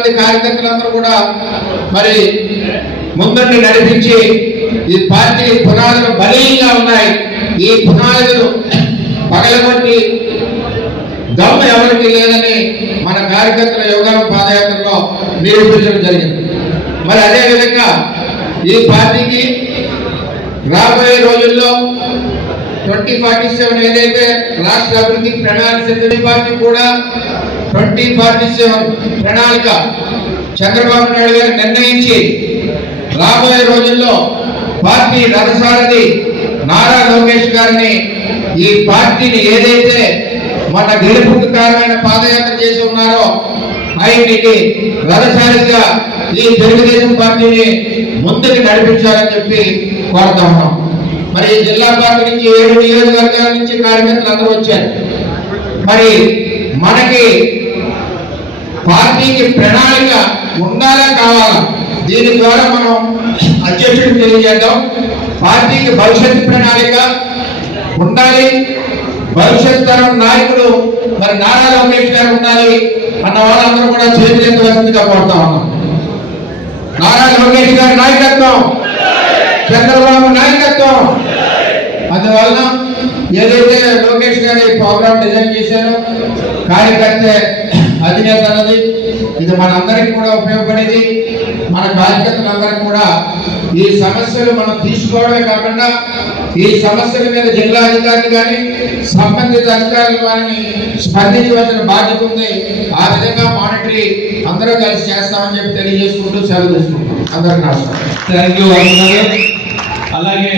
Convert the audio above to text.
కార్యకర్తలందరూ కూడా మరి ముందండి నడిపించి ఈ పార్టీ పునాదులు బలీయంగా ఉన్నాయి. ఈ పునాదులు పగలగొట్టి దమ్ము ఎవరికి లేదని మన కార్యకర్తల యోగాల పాదయాత్రలో నిరూపించడం జరిగింది. మరి అదేవిధంగా ఈ పార్టీకి రాబోయే రోజుల్లో 2047 ఏదైతే రాష్ట్ర అభివృద్ధికి ప్రణాళిక సిద్ధ పార్టీ కూడా 2047 ప్రణాళిక చంద్రబాబు నాయుడు గారు నిర్ణయించి రాబోయే రోజుల్లో పార్టీ రథసారథి నారా లోకేష్ గారిని ఈ పార్టీని ఏదైతే మన గెలుపుకు కారణమైన పాదయాత్ర చేసి ఉన్నారో ఆయనకి రథసారథిగా ఈ తెలుగుదేశం పార్టీని ముందుకు నడిపించాలని చెప్పి కోరుతా ఉన్నాం. మరి జిల్లా పార్టీ నుంచి 7 నియోజకవర్గాల నుంచి కార్యకర్తలు అందరూ వచ్చారు. మరి మనకి పార్టీకి ప్రణాళిక ఉండాలా కావాలా, దీని ద్వారా మనం అధ్యక్షుడికి తెలియజేద్దాం. పార్టీకి భవిష్యత్తు ప్రణాళిక ఉండాలి, భవిష్యత్ తరం నాయకుడు మరి నారా లోకేష్ గారు ఉండాలి అన్న వాళ్ళందరూ కూడా చేతులెత్తవలసిందిగా కోరుతా ఉన్నాం. నారా లోకేష్ గారి నాయకత్వం, చంద్రబాబు నాయకత్వం. అందువలన ఏదైతే లోకేష్ గారి ప్రోగ్రామ్ డిజైన్ చేశారో కార్యకర్త అధినేత అన్నది ఇది మనందరికీ కూడా ఉపయోగపడేది. మన కార్యకర్తలందరికీ కూడా ఈ సమస్యలు మనం తీసుకోవడమే కాకుండా ఈ సమస్యల మీద జిల్లా అధికారులు కానీ సంబంధిత అధికారులు కానీ స్పందించవలసిన బాధ్యత ఉంది. ఆ విధంగా మానిటరీ అందరూ కలిసి చేస్తామని చెప్పి తెలియజేసుకుంటూ సెలవు తీసుకుంటాం. అందరికీ నమస్కారం. Thank you. అలాగే